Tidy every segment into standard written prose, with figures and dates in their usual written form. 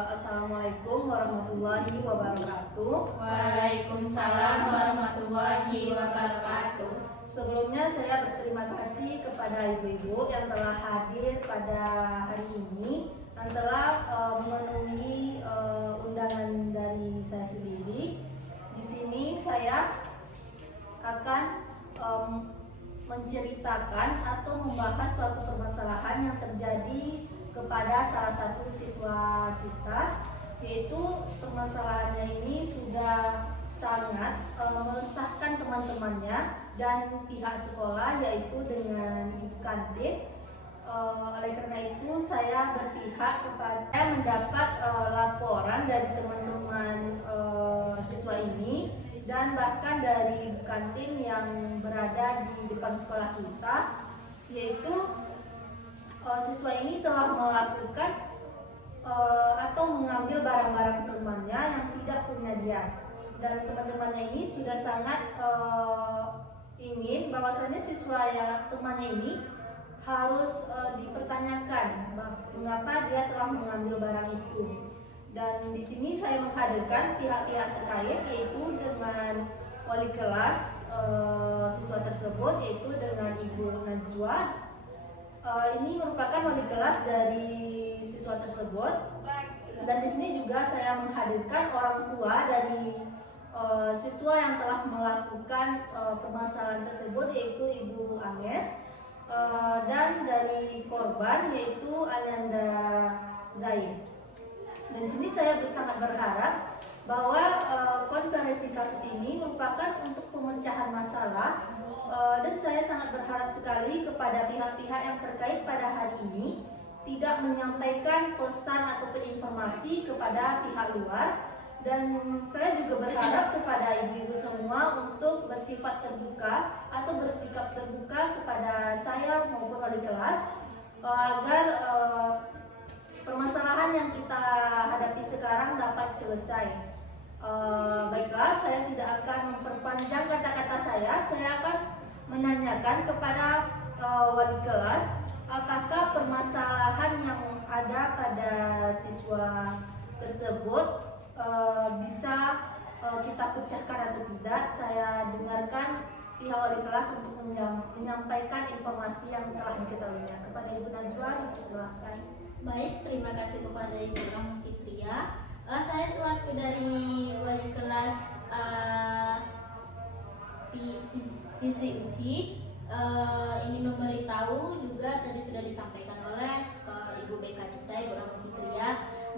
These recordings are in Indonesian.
Assalamualaikum warahmatullahi wabarakatuh. Waalaikumsalam warahmatullahi wabarakatuh. Sebelumnya saya berterima kasih kepada ibu-ibu yang telah hadir pada hari ini dan telah memenuhi undangan dari saya sendiri. Di sini saya akan menceritakan atau membahas suatu permasalahan yang terjadi kepada salah satu siswa kita, yaitu permasalahannya ini sudah sangat meresahkan teman-temannya dan pihak sekolah, yaitu dengan ibu kantin. Oleh karena itu saya berpihak kepada mendapat laporan dari teman-teman siswa ini dan bahkan dari ibu kantin yang berada di depan sekolah kita, yaitu siswa ini telah melakukan atau mengambil barang-barang temannya yang tidak punya dia, dan teman-temannya ini sudah sangat ingin bahwasanya siswa yang temannya ini harus dipertanyakan mengapa dia telah mengambil barang itu. Dan di sini saya menghadirkan pihak-pihak terkait, yaitu dengan wali kelas siswa tersebut, yaitu dengan Ibu Najwa. Ini merupakan wali kelas dari siswa tersebut, dan di sini juga saya menghadirkan orang tua dari siswa yang telah melakukan permasalahan tersebut, yaitu Ibu Agnes, dan dari korban, yaitu Ananda Zain. Dan di sini saya sangat berharap bahwa konferensi kasus ini merupakan untuk pemecahan masalah, dan saya sangat berharap sekali kepada pihak-pihak yang terkait pada hari ini tidak menyampaikan pesan ataupun informasi kepada pihak luar. Dan saya juga berharap kepada ibu-ibu semua untuk bersifat terbuka atau bersikap terbuka kepada saya maupun wali kelas, agar permasalahan yang kita hadapi sekarang dapat selesai. Baiklah, saya tidak akan memperpanjang kata-kata saya akan menanyakan kepada wali kelas apakah permasalahan yang ada pada siswa tersebut bisa kita pecahkan atau tidak. Saya dengarkan pihak wali kelas untuk menyampaikan informasi yang telah diketahuinya. Kepada Ibu Najwa, silakan. Baik, terima kasih kepada Ibu Rahma Fitria. Saya selaku dari wali kelas siswi UCI ingin memberitahu juga, tadi sudah disampaikan oleh Ibu BK kita, Ibu Rahma Fitria,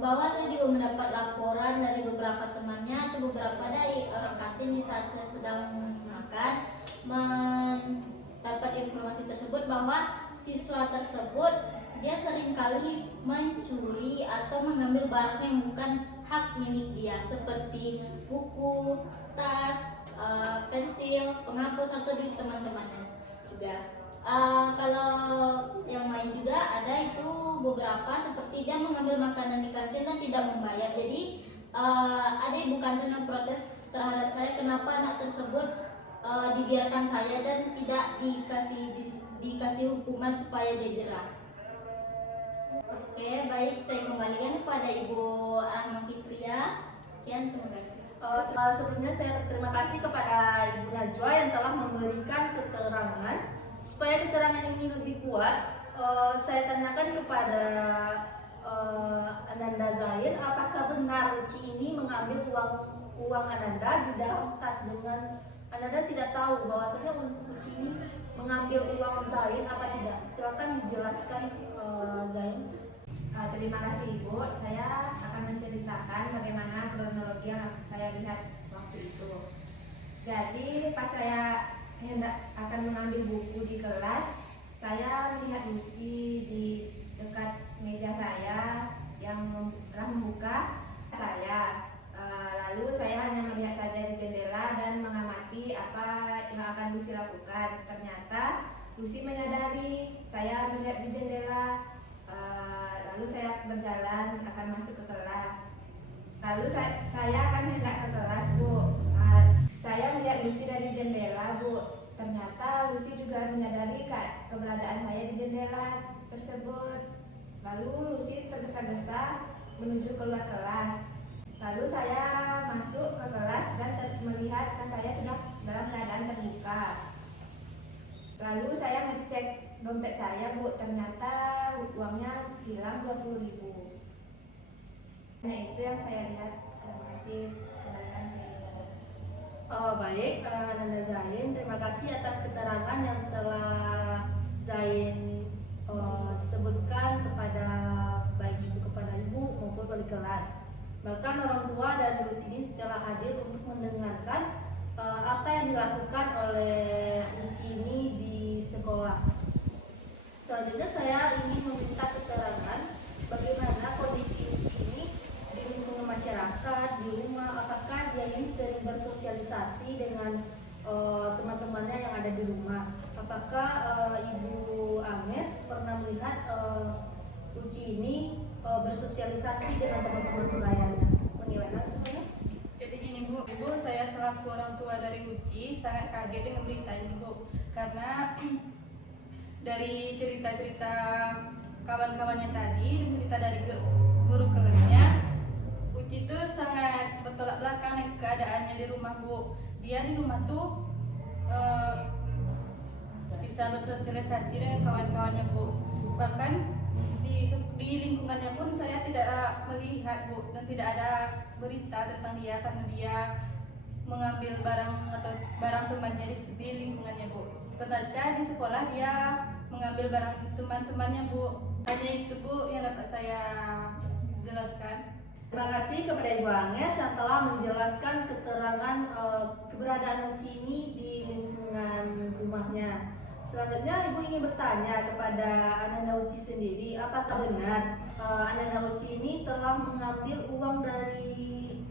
bahwa saya juga mendapat laporan dari beberapa temannya atau beberapa dari orang kantin di saat saya sedang makan, mendapat informasi tersebut bahwa siswa tersebut dia seringkali mencuri atau mengambil barang yang bukan hak milik dia, seperti buku, tas, pensil, penghapus atau duit teman-temannya juga. Kalau yang lain juga ada itu beberapa, seperti dia mengambil makanan di kantin dan tidak membayar. Jadi ada ibu kantin yang protes terhadap saya, kenapa anak tersebut dibiarkan saya dan tidak dikasih hukuman supaya dia jerah. Oke, baik, saya kembalikan kepada Ibu Rahma Fitria. Sekian, terima kasih. Sebelumnya saya berterima kasih kepada Ibu Najwa yang telah memberikan keterangan. Supaya keterangan ini lebih kuat, saya tanyakan kepada Ananda Zain, apakah benar Uci ini mengambil uang Ananda di dalam tas, dengan Ananda tidak tahu bahwasanya Uci ini mengambil uang Zain apa tidak? Silakan dijelaskan, Zain. Terima kasih Ibu. Saya akan menceritakan bagaimana kronologi yang saya lihat waktu itu. Jadi pas saya hendak akan mengambil buku di kelas, saya melihat Lucy di dekat meja saya yang telah membuka saya. Lalu saya hanya melihat saja di jendela dan mengamati apa yang akan Lucy lakukan. Ternyata Lucy menyadari saya melihat di jendela. Lalu saya berjalan akan masuk ke kelas. Lalu saya akan hendak ke kelas, Bu. Saya melihat Lucy dari jendela, Bu. Ternyata Lucy juga menyadari keberadaan saya di jendela tersebut. Lalu Lucy tergesa-gesa menuju keluar kelas. Lalu saya masuk ke kelas dan melihat tas saya sudah dalam keadaan terbuka. Lalu saya ngecek dompet saya, Bu, ternyata uangnya hilang 20.000. Nah, itu yang saya lihat. Terima kasih. Baik, Nanda Zain, terima kasih atas keterangan yang telah Zain sebutkan kepada baik itu kepada ibu maupun wali kelas. Bahkan orang tua dan guru sini telah hadir untuk mendengarkan apa yang dilakukan oleh Uci ini di sekolah. Selanjutnya saya ingin meminta keterangan bagaimana kondisi Uci ini di lingkungan masyarakat, di rumah, apakah dia ini sering bersosialisasi dengan teman-temannya yang ada di rumah. Apakah Ibu Agnes pernah melihat Uci ini bersosialisasi dengan teman-teman sebayanya? Bagaimana, Agnes? Jadi gini Bu, saya selaku orang tua dari Uci sangat kaget dengan berita ini Bu, karena dari cerita-cerita kawan-kawannya tadi dan cerita dari guru kelasnya, Uci itu sangat bertolak belakang dengan keadaannya di rumah Bu. Dia di rumah tuh bisa bersosialisasi dengan kawan-kawannya Bu. Bahkan di lingkungannya pun saya tidak melihat Bu, dan tidak ada berita tentang dia karena dia mengambil barang atau barang temannya di lingkungannya Bu. Ternyata di sekolah dia mengambil barang teman-temannya Bu. Hanya itu Bu yang dapat saya jelaskan. Terima kasih kepada Ibu Agnes yang telah menjelaskan keterangan keberadaan Uci ini di lingkungan rumahnya. Selanjutnya Ibu ingin bertanya kepada Ananda Uci sendiri, apakah benar Ananda Uci ini telah mengambil uang dari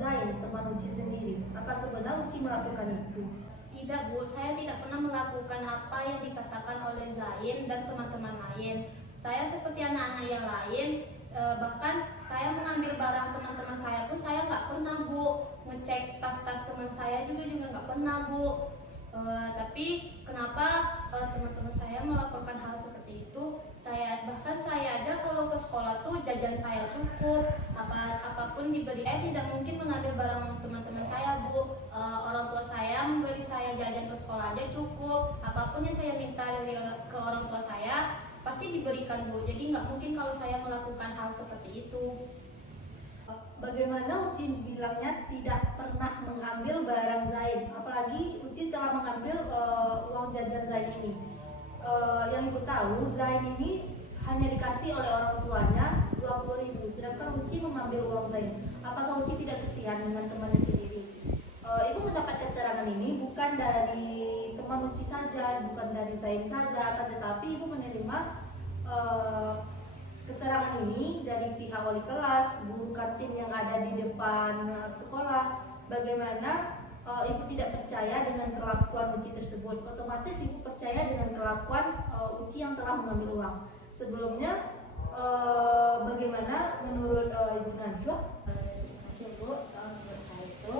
Zain, teman Uci sendiri? Apakah benar Uci melakukan itu? Tidak Bu, saya tidak pernah melakukan apa yang dikatakan oleh Zain dan teman-teman lain. Saya seperti anak-anak yang lain, bahkan saya mengambil barang teman-teman saya pun saya nggak pernah Bu. Ngecek tas-tas teman saya juga nggak pernah Bu. Tapi kenapa teman-teman saya melaporkan hal seperti itu? Bahkan saya aja kalau ke sekolah tuh jajan saya cukup, apapun dibeli. Saya tidak mungkin mengambil barang teman-teman saya Bu. Orang tua saya memberi saya jajan ke sekolah aja cukup. Apapun yang saya minta ke orang tua saya pasti diberikan Bu. Jadi nggak mungkin kalau saya melakukan hal seperti itu. Bagaimana Uci bilangnya tidak pernah mengambil barang Zain, apalagi Uci telah mengambil uang jajan Zain ini. Yang Ibu tahu, Zain ini hanya dikasih oleh orang tuanya 20.000, sedangkan Uci mengambil uang Zain. Apakah Uci tidak kesian dengan temannya sendiri? Ibu mendapat keterangan ini bukan dari teman Uci saja, bukan dari Zain saja, akan tetapi Ibu menerima keterangan ini dari pihak wali kelas, guru kantin yang ada di depan sekolah. Bagaimana Ibu tidak percaya dengan kelakuan Uci tersebut? Otomatis Ibu percaya dengan kelakuan Uci yang telah mengambil uang. Sebelumnya bagaimana menurut Ibu Najwa? Terima kasih Bu. Menurut saya itu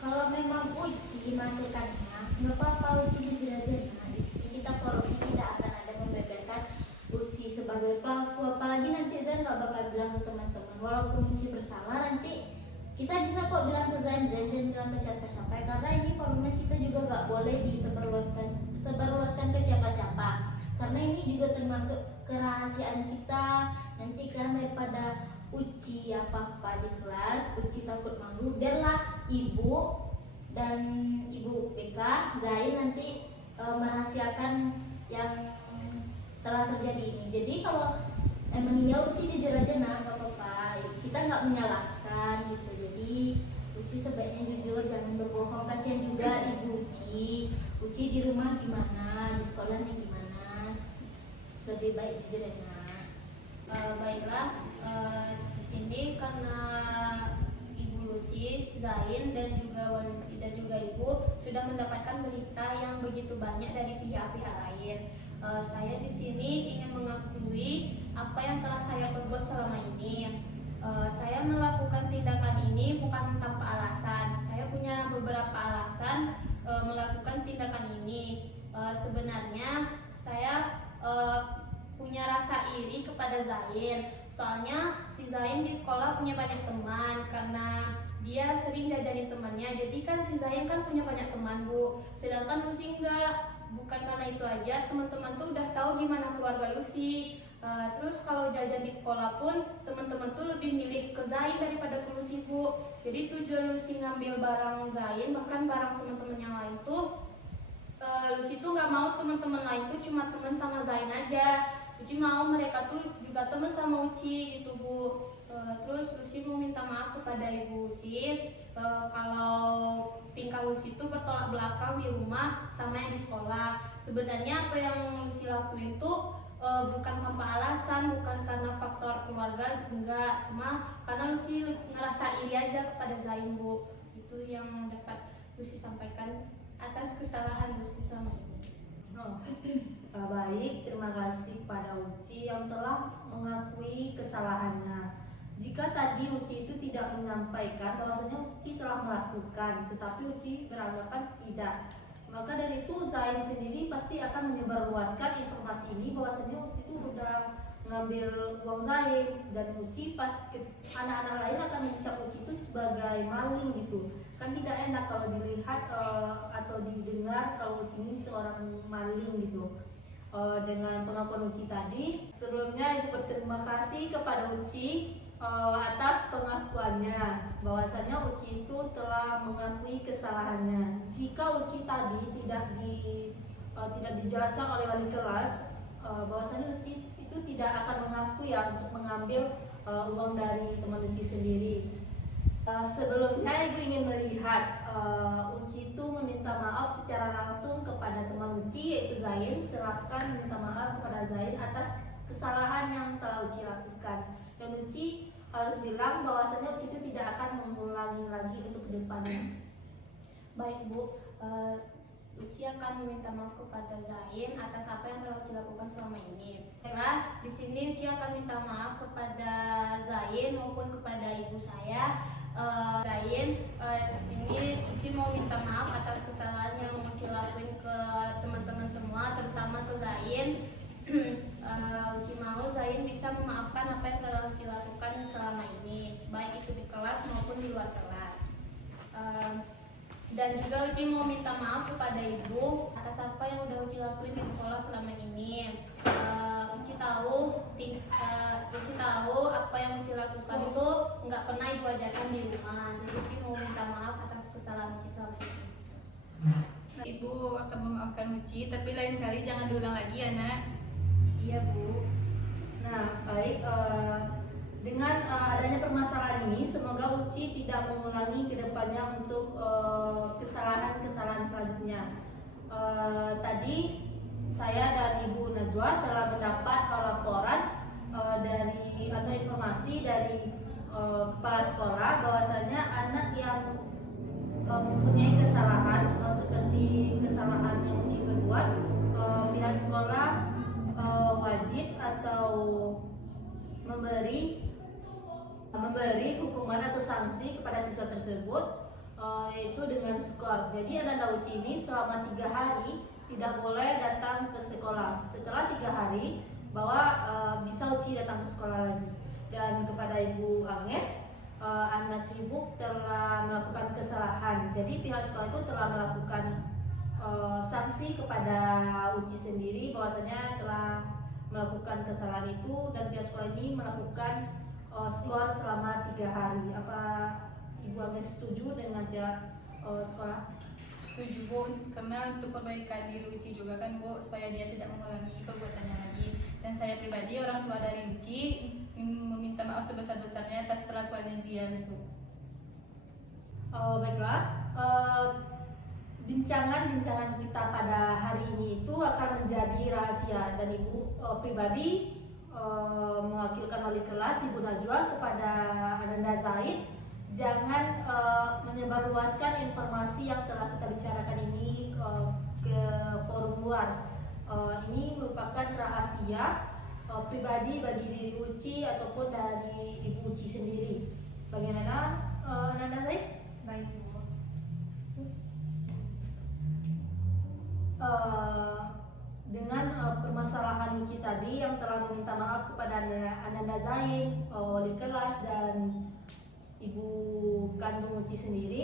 kalau memang Uci melakukannya, nggak apa-apa, Uci jujur aja. Nah, di sini kita forumnya tidak akan ada membeberkan Uci sebagai pelaku, apalagi nanti Zain nggak bakal bilang ke teman-teman. Walaupun Uci bersalah, nanti kita bisa kok bilang ke Zain, jangan bilang ke siapa-siapa, karena ini forumnya kita juga nggak boleh disebarluaskan ke siapa-siapa, karena ini juga termasuk kerahasiaan kita. Nanti kan daripada Uci apa-apa di kelas, Uci takut malu, biarlah Ibu dan Ibu PK Zain nanti merahasiakan yang telah terjadi ini. Jadi kalau emang iya Uci jujur aja, nah nggak apa-apa, kita nggak menyalahkan gitu. Jadi Uci sebaiknya jujur, jangan berbohong. Kasihan juga Ibu Uci di rumah gimana, di sekolahnya gimana, lebih baik jujur ya Nak. Baiklah, di sini karena Ibu Lucy, Zain dan juga Ibu sudah mendapatkan berita yang begitu banyak dari pihak-pihak lain. Saya di sini ingin mengakui apa yang telah saya perbuat selama ini. Saya melakukan tindakan ini bukan tanpa alasan. Saya punya beberapa alasan melakukan tindakan ini. Sebenarnya saya punya rasa iri kepada Zain. Soalnya si Zain di sekolah punya banyak teman karena dia sering jajanin temannya. Jadi kan si Zain kan punya banyak teman, Bu. Sedangkan Lucy enggak. Bukan karena itu aja, teman-teman tuh udah tahu gimana keluarga Lucy. Terus kalau jajan di sekolah pun teman-teman tuh lebih milih ke Zain daripada ke Lucy, Bu. Jadi tujuan Lucy ngambil barang Zain, bahkan barang teman-teman yang lain tuh Lucy tuh nggak mau teman-teman lain tuh cuma teman sama Zain aja. Lucy mau mereka tuh juga teman sama Uci gitu, Bu. Terus Lucy mau minta maaf kepada Ibu Uci kalau tingkah Lucy tuh bertolak belakang di rumah sama yang di sekolah. Sebenarnya apa yang Lucy lakuin tuh bukan tanpa alasan, bukan karena faktor keluarga, enggak, cuma karena Lucy ngerasa iri aja kepada Zain, Bu. Itu yang dapat Lucy sampaikan atas kesalahan Lucy sama ini. Baik, terima kasih pada Uci yang telah mengakui kesalahannya. Jika tadi Uci itu tidak menyampaikan bahwasanya Uci telah melakukan, tetapi Uci beranggapan tidak, maka dari itu Zain sendiri pasti akan menyebarluaskan informasi ini bahwasanya Uci itu udah ngambil uang Zain, dan Uci pas anak-anak lain akan mencap Uci itu sebagai maling gitu. Kan tidak enak kalau dilihat atau didengar kalau Uci ini seorang maling gitu. Dengan pengakuan Uci tadi, sebelumnya Ibu berterima kasih kepada Uci atas pengakuannya bahwasanya Uci itu telah mengakui kesalahannya. Jika Uci tadi tidak dijelaskan oleh wali kelas bahwasanya Uci itu tidak akan mengakui ya untuk mengambil uang dari teman Uci sendiri. Sebelumnya Ibu ingin melihat Uci itu meminta maaf secara langsung kepada teman Uci yaitu Zain. Silakan meminta maaf kepada Zain atas kesalahan yang telah Uci lakukan. Dan Uci harus bilang bahwasanya Uci itu tidak akan mengulangi lagi untuk kedepannya. Baik, Bu. Uci akan meminta maaf kepada Zain atas apa yang telah Uci lakukan selama ini. Karena di sini Uci akan minta maaf kepada Zain maupun kepada ibu saya. Zain, sini Uci mau minta maaf atas kesalahan yang Uci lakuin ke teman-teman semua, terutama ke Zain. Uci mau Zain bisa memaafkan apa yang telah Uci lakukan selama ini, baik itu di kelas maupun di luar kelas. Dan juga Uci mau minta maaf kepada ibu atas apa yang udah Uci lakuin di sekolah selama ini. Uci tahu apa yang Uci lakukan itu nggak pernah ibu ajarkan di rumah. Jadi Uci mau minta maaf atas kesalahan Uci selama ini. Ibu akan memaafkan Uci, tapi lain kali jangan diulang lagi ya, Nak. Iya, Bu. Nah, baik. Dengan adanya permasalahan ini, semoga Uci tidak mengulangi ke depannya untuk kesalahan-kesalahan selanjutnya. Tadi saya dan Ibu Najwa telah mendapat laporan atau informasi dari kepala sekolah bahwasanya anak yang mempunyai kesalahan seperti kesalahan yang Uci berbuat, pihak sekolah wajib atau memberi hukuman atau sanksi kepada siswa tersebut, yaitu dengan skor. Jadi anak Uci ini selama 3 hari tidak boleh datang ke sekolah. Setelah 3 hari bahwa bisa Uci datang ke sekolah lagi. Dan kepada Ibu Agnes, anak Ibu telah melakukan kesalahan. Jadi pihak sekolah itu telah melakukan sanksi kepada Uci sendiri bahwasanya telah melakukan kesalahan itu, dan pihak sekolah ini melakukan skor selama 3 hari. Apa Ibu Agnes setuju dengan pihak sekolah? Setuju, Bu, karena untuk perbaikan diri Uci juga kan, Bu, supaya dia tidak mengulangi perbuatannya lagi. Dan saya pribadi, orang tua dari Uci, meminta maaf sebesar-besarnya atas perlakuan dia itu. Baiklah, bincangan-bincangan kita pada hari ini itu akan menjadi rahasia, dan Ibu pribadi mewakilkan wali kelas Ibu Najwa kepada Ananda Zain, jangan menyebarluaskan informasi yang telah kita bicarakan ini ke forum luar. Ini merupakan rahasia pribadi bagi diri Uci ataupun dari Ibu Uci sendiri. Bagaimana Ananda Zain? Baik, Bu. dengan permasalahan Uci tadi yang telah meminta maaf kepada Ananda Zain, wali kelas dan ibu kandung Uci sendiri.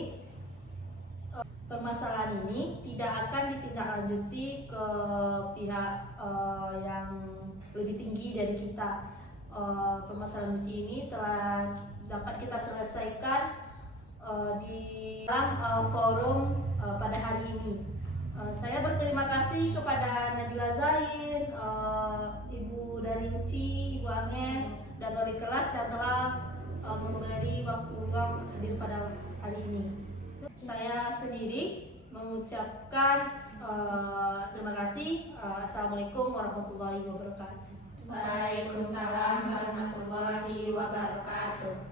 Permasalahan ini tidak akan ditindaklanjuti ke pihak yang lebih tinggi dari kita. Permasalahan Uci ini telah dapat kita selesaikan di dalam forum pada hari ini. Saya berterima kasih kepada Nabila Zain, ibu dari Uci, ibu Agnes, dan wali kelas yang telah memberi waktu luang hadir pada hari ini. Saya sendiri mengucapkan terima kasih. Assalamualaikum warahmatullahi wabarakatuh. Waalaikumsalam warahmatullahi wabarakatuh.